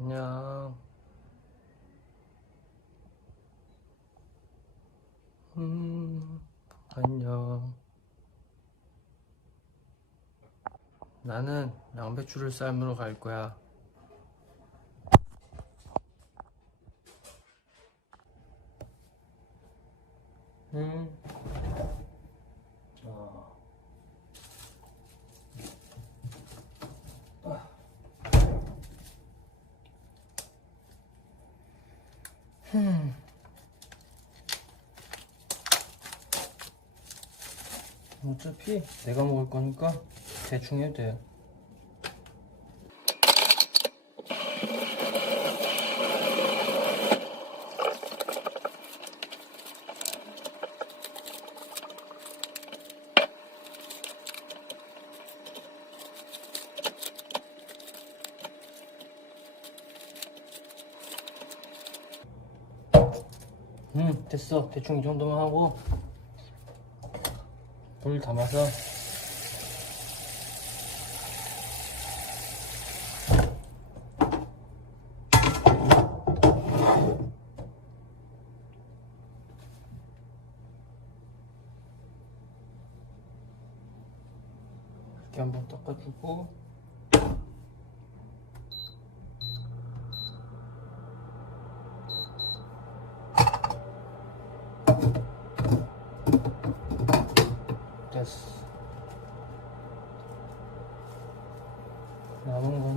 안녕. 음, 안녕. 나는 양배추를 삶으러 갈 거야. 음. 어차피 내가 먹을 거니까 대충 해도 돼. 음, 됐어. 대충 이 정도만 하고 물 담아서 이렇게 한번 닦아주고 Vamos,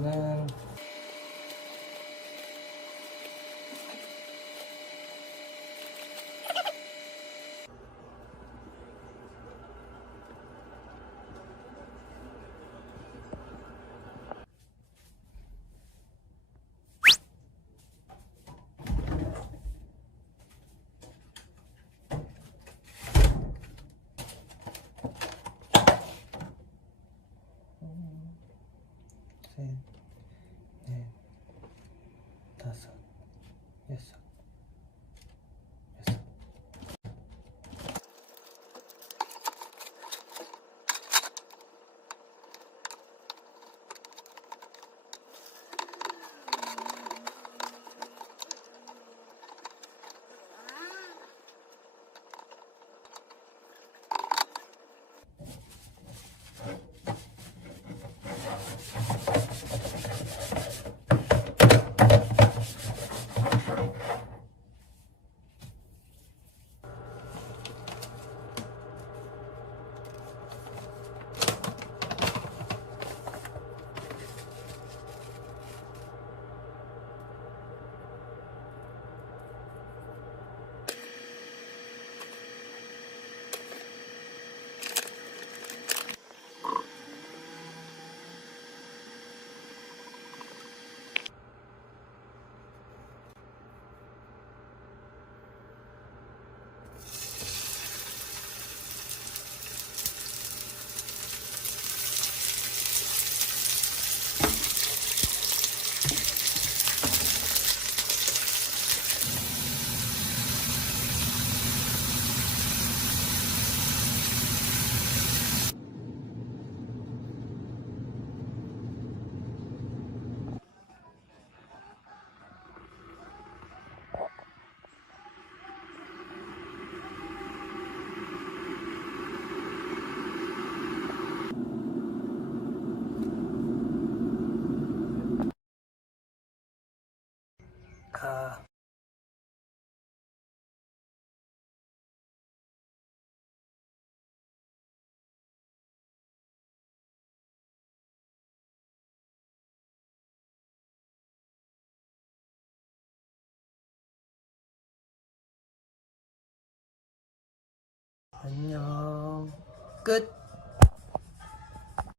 아. 안녕. 끝.